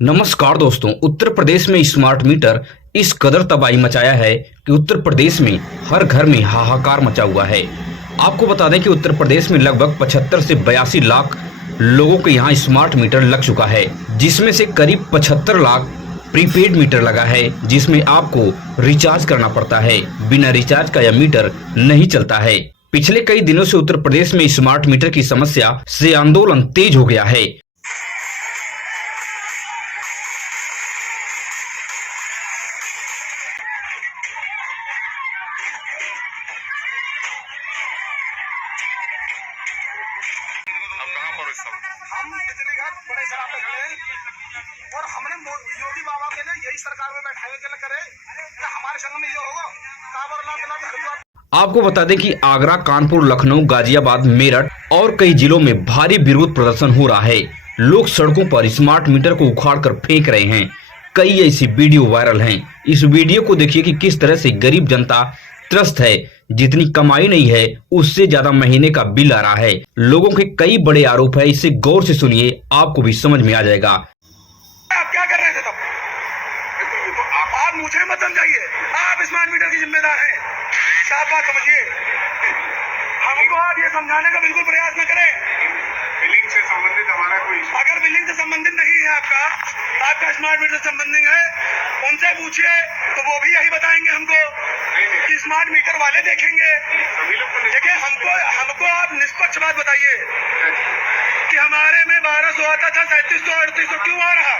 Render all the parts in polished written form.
नमस्कार दोस्तों, उत्तर प्रदेश में स्मार्ट मीटर इस कदर तबाही मचाया है कि उत्तर प्रदेश में हर घर में हाहाकार मचा हुआ है। आपको बता दें कि उत्तर प्रदेश में लगभग 75 से 82 लाख लोगों के यहाँ स्मार्ट मीटर लग चुका है, जिसमें से करीब 75 लाख प्रीपेड मीटर लगा है, जिसमें आपको रिचार्ज करना पड़ता है। बिना रिचार्ज का यह मीटर नहीं चलता है। पिछले कई दिनों से उत्तर प्रदेश में स्मार्ट मीटर की समस्या से आंदोलन तेज हो गया है। हम बिजली घर बड़े शराब पे खड़े हैं और हमने योगी बाबा के लिए यही सरकार में बैठाने के लिए करे कि हमारे संग में ये होगा हरिद्वार। आपको बता दें कि आगरा, कानपुर, लखनऊ, गाजियाबाद, मेरठ और कई जिलों में भारी विरोध प्रदर्शन हो रहा है। लोग सड़कों पर स्मार्ट मीटर को उखाड़कर फेंक रहे हैं। कई ऐसी वीडियो वायरल हैं। इस वीडियो को देखिए कि किस तरह से गरीब जनता त्रस्त है। जितनी कमाई नहीं है उससे ज्यादा महीने का बिल आ रहा है। लोगों के कई बड़े आरोप है। इसे गौर से सुनिए, आपको भी समझ में आ जाएगा। आप क्या कर रहे थे तब? तो आप मुझे मत समझाइए, आप स्मार्ट मीटर के जिम्मेदार हैं। साफ बात समझिए, हमको आप ये समझाने का बिल्कुल प्रयास न करें। बिलिंग से संबंधित हमारा कोई, अगर बिलिंग से संबंधित नहीं है आपका स्मार्ट मीटर से संबंधित है, उनसे पूछिए तो वो भी यही बताएंगे हमको कि स्मार्ट मीटर वाले देखेंगे। देखिए, हमको आप निष्पक्ष बात बताइए कि हमारे में 1200 आता था, 3700 3800 क्यों आ रहा?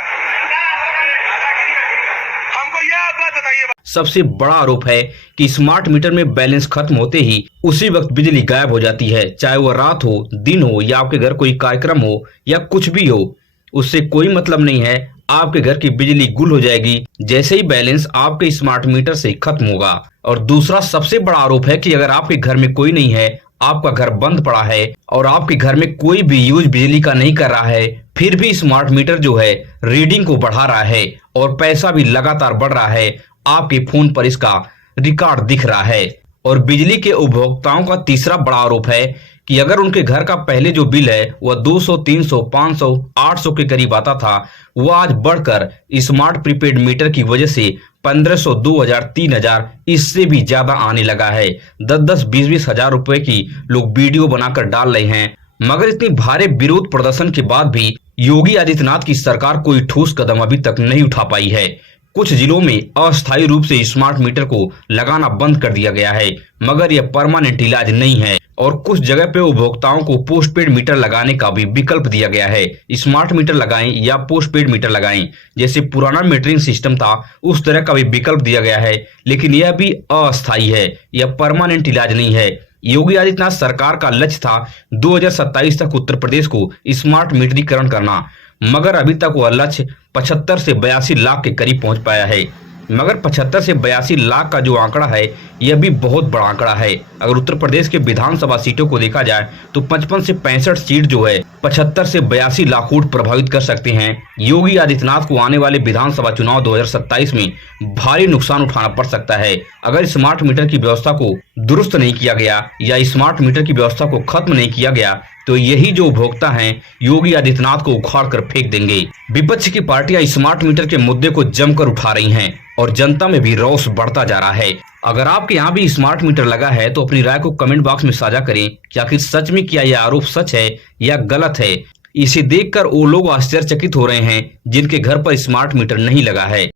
हमको ये आप बात बताइए। सबसे बड़ा आरोप है कि स्मार्ट मीटर में बैलेंस खत्म होते ही उसी वक्त बिजली गायब हो जाती है। चाहे वो रात हो, दिन हो या आपके घर कोई कार्यक्रम हो या कुछ भी हो, उससे कोई मतलब नहीं है। आपके घर की बिजली गुल हो जाएगी जैसे ही बैलेंस आपके स्मार्ट मीटर से खत्म होगा। और दूसरा सबसे बड़ा आरोप है कि अगर आपके घर में कोई नहीं है, आपका घर बंद पड़ा है और आपके घर में कोई भी यूज बिजली का नहीं कर रहा है, फिर भी स्मार्ट मीटर जो है रीडिंग को बढ़ा रहा है और पैसा भी लगातार बढ़ रहा है। आपके फोन पर इसका रिकॉर्ड दिख रहा है। और बिजली के उपभोक्ताओं का तीसरा बड़ा आरोप है कि अगर उनके घर का पहले जो बिल है वह 200, 300, 500, 800 के करीब आता था, वह आज बढ़कर स्मार्ट प्रीपेड मीटर की वजह से 1500, 2000, 3000 इससे भी ज्यादा आने लगा है। 10-10, 20-20 हजार रुपए की लोग वीडियो बनाकर डाल रहे हैं। मगर इतनी भारी विरोध प्रदर्शन के बाद भी योगी आदित्यनाथ की सरकार कोई ठोस कदम अभी तक नहीं उठा पाई है। कुछ जिलों में अस्थायी रूप से स्मार्ट मीटर को लगाना बंद कर दिया गया है, मगर यह परमानेंट इलाज नहीं है। और कुछ जगह पे उपभोक्ताओं को पोस्टपेड मीटर लगाने का भी विकल्प दिया गया है। स्मार्ट मीटर लगाएं या पोस्टपेड मीटर लगाएं, जैसे पुराना मीटरिंग सिस्टम था उस तरह का भी विकल्प दिया गया है, लेकिन यह भी अस्थायी है, यह परमानेंट इलाज नहीं है। योगी आदित्यनाथ सरकार का लक्ष्य था 2027 तक उत्तर प्रदेश को स्मार्ट मीटरीकरण करना, मगर अभी तक वह लक्ष्य 75 से 82 लाख के करीब पहुंच पाया है। मगर 75 से 82 लाख का जो आंकड़ा है यह भी बहुत बड़ा आंकड़ा है। अगर उत्तर प्रदेश के विधानसभा सीटों को देखा जाए तो 55 से 65 सीट जो है 75 से 82 लाख वोट प्रभावित कर सकते हैं। योगी आदित्यनाथ को आने वाले विधानसभा चुनाव 2027 में भारी नुकसान उठाना पड़ सकता है अगर स्मार्ट मीटर की व्यवस्था को दुरुस्त नहीं किया गया या स्मार्ट मीटर की व्यवस्था को खत्म नहीं किया गया, तो यही जो उपभोक्ता हैं योगी आदित्यनाथ को उखाड़ कर फेंक देंगे। विपक्ष की पार्टियां स्मार्ट मीटर के मुद्दे को जमकर उठा रही हैं और जनता में भी रोष बढ़ता जा रहा है। अगर आपके यहाँ भी स्मार्ट मीटर लगा है तो अपनी राय को कमेंट बॉक्स में साझा करें कि आखिर सच में क्या यह आरोप सच है या गलत है। इसे देखकर वो लोग आश्चर्यचकित हो रहे हैं जिनके घर पर स्मार्ट मीटर नहीं लगा है।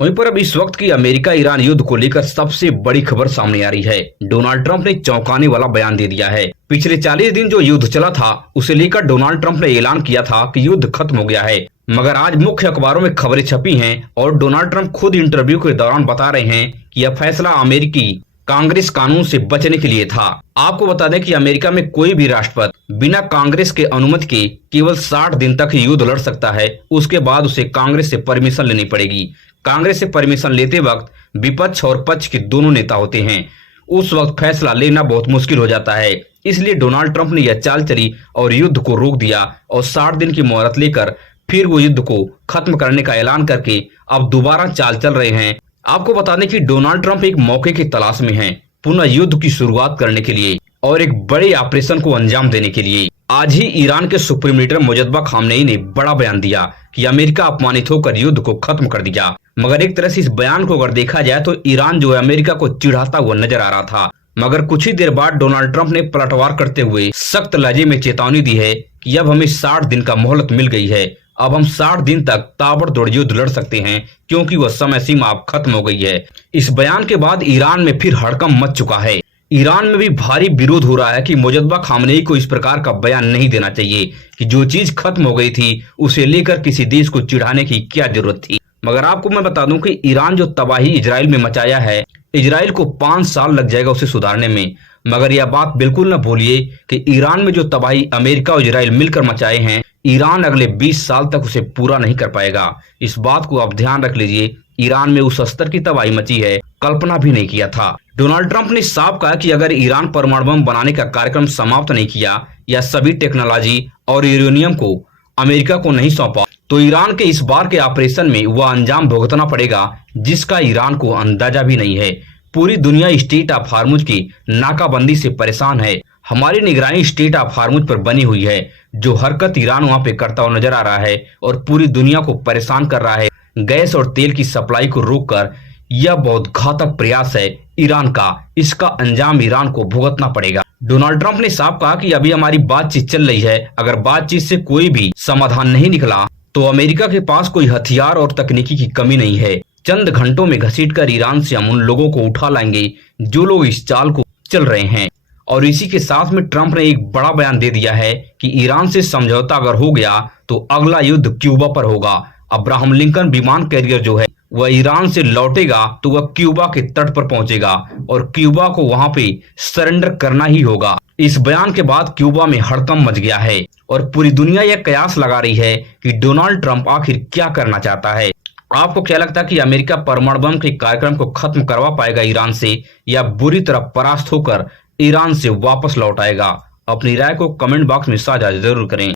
वहीं पर अब इस वक्त की अमेरिका ईरान युद्ध को लेकर सबसे बड़ी खबर सामने आ रही है। डोनाल्ड ट्रंप ने चौंकाने वाला बयान दे दिया है। पिछले 40 दिन जो युद्ध चला था उसे लेकर डोनाल्ड ट्रंप ने ऐलान किया था कि युद्ध खत्म हो गया है, मगर आज मुख्य अखबारों में खबरें छपी हैं और डोनाल्ड ट्रंप खुद इंटरव्यू के दौरान बता रहे हैं कि यह फैसला अमेरिकी कांग्रेस कानून से बचने के लिए था। आपको बता दें कि अमेरिका में कोई भी राष्ट्रपति बिना कांग्रेस के अनुमति के केवल 60 दिन तक युद्ध लड़ सकता है। उसके बाद उसे कांग्रेस से परमिशन लेनी पड़ेगी। कांग्रेस से परमिशन लेते वक्त विपक्ष और पक्ष के दोनों नेता होते हैं। उस वक्त फैसला लेना बहुत मुश्किल हो जाता है। इसलिए डोनाल्ड ट्रंप ने यह चाल चली और युद्ध को रोक दिया और 60 दिन की मोहलत लेकर फिर वो युद्ध को खत्म करने का ऐलान करके अब दोबारा चाल चल रहे हैं। आपको बता दें कि डोनाल्ड ट्रंप एक मौके की तलाश में हैं पुनः युद्ध की शुरुआत करने के लिए और एक बड़े ऑपरेशन को अंजाम देने के लिए। आज ही ईरान के सुप्रीम लीडर मुजद्दबा खामनेई ने बड़ा बयान दिया कि अमेरिका अपमानित होकर युद्ध को खत्म कर दिया। मगर एक तरह से इस बयान को अगर देखा जाए तो ईरान जो है अमेरिका को चिढ़ाता हुआ नजर आ रहा था। मगर कुछ ही देर बाद डोनाल्ड ट्रंप ने पलटवार करते हुए सख्त लहजे में चेतावनी दी है कि अब हमें 60 दिन का मोहलत मिल गई है। अब हम 60 दिन तक ताबड़तोड़ युद्ध लड़ सकते हैं क्योंकि वह समय सीमा अब खत्म हो गई है। इस बयान के बाद ईरान में फिर हड़कंप मच चुका है। ईरान में भी भारी विरोध हो रहा है कि मुजद्दबा खामनेई को इस प्रकार का बयान नहीं देना चाहिए कि जो चीज खत्म हो गई थी उसे लेकर किसी देश को चिढ़ाने की क्या जरूरत थी। मगर आपको मैं बता दूं कि ईरान जो तबाही इजराइल में मचाया है, इजराइल को 5 साल लग जाएगा उसे सुधारने में। मगर यह बात बिल्कुल न भूलिए कि ईरान में जो तबाही अमेरिका और इजराइल मिलकर मचाए हैं, ईरान अगले 20 साल तक उसे पूरा नहीं कर पाएगा। इस बात को आप ध्यान रख लीजिए। ईरान में उस स्तर की तबाही मची है, कल्पना भी नहीं किया था। डोनाल्ड ट्रंप ने साफ कहा कि अगर ईरान परमाणु बम बनाने का कार्यक्रम समाप्त नहीं किया या सभी टेक्नोलॉजी और यूरेनियम को अमेरिका को नहीं सौंपा तो ईरान के इस बार के ऑपरेशन में वह अंजाम भुगतना पड़ेगा जिसका ईरान को अंदाजा भी नहीं है। पूरी दुनिया स्ट्रेट ऑफ हार्मुज की नाकाबंदी से परेशान है। हमारी निगरानी स्ट्रेट ऑफ हार्मुज पर बनी हुई है। जो हरकत ईरान वहां पे करता हुआ नजर आ रहा है और पूरी दुनिया को परेशान कर रहा है गैस और तेल की सप्लाई को रोककर, यह बहुत घातक प्रयास है ईरान का। इसका अंजाम ईरान को भुगतना पड़ेगा। डोनाल्ड ट्रंप ने साफ कहा कि अभी हमारी बातचीत चल रही है, अगर बातचीत से कोई भी समाधान नहीं निकला तो अमेरिका के पास कोई हथियार और तकनीकी की कमी नहीं है। चंद घंटों में घसीटकर ईरान से हम उन लोगों को उठा लाएंगे जो लोग इस चाल को चल रहे हैं। और इसी के साथ में ट्रंप ने एक बड़ा बयान दे दिया है कि ईरान से समझौता अगर हो गया तो अगला युद्ध क्यूबा पर होगा। अब्राहम लिंकन विमान कैरियर जो है वह ईरान से लौटेगा तो वह क्यूबा के तट पर पहुंचेगा और क्यूबा को वहां पे सरेंडर करना ही होगा। इस बयान के बाद क्यूबा में हड़कंप मच गया है और पूरी दुनिया यह कयास लगा रही है कि डोनाल्ड ट्रंप आखिर क्या करना चाहता है। आपको क्या लगता है कि अमेरिका परमाणु बम के कार्यक्रम को खत्म करवा पाएगा ईरान से, या बुरी तरह परास्त होकर ईरान से वापस लौट आएगा? अपनी राय को कमेंट बॉक्स में साझा जरूर करें।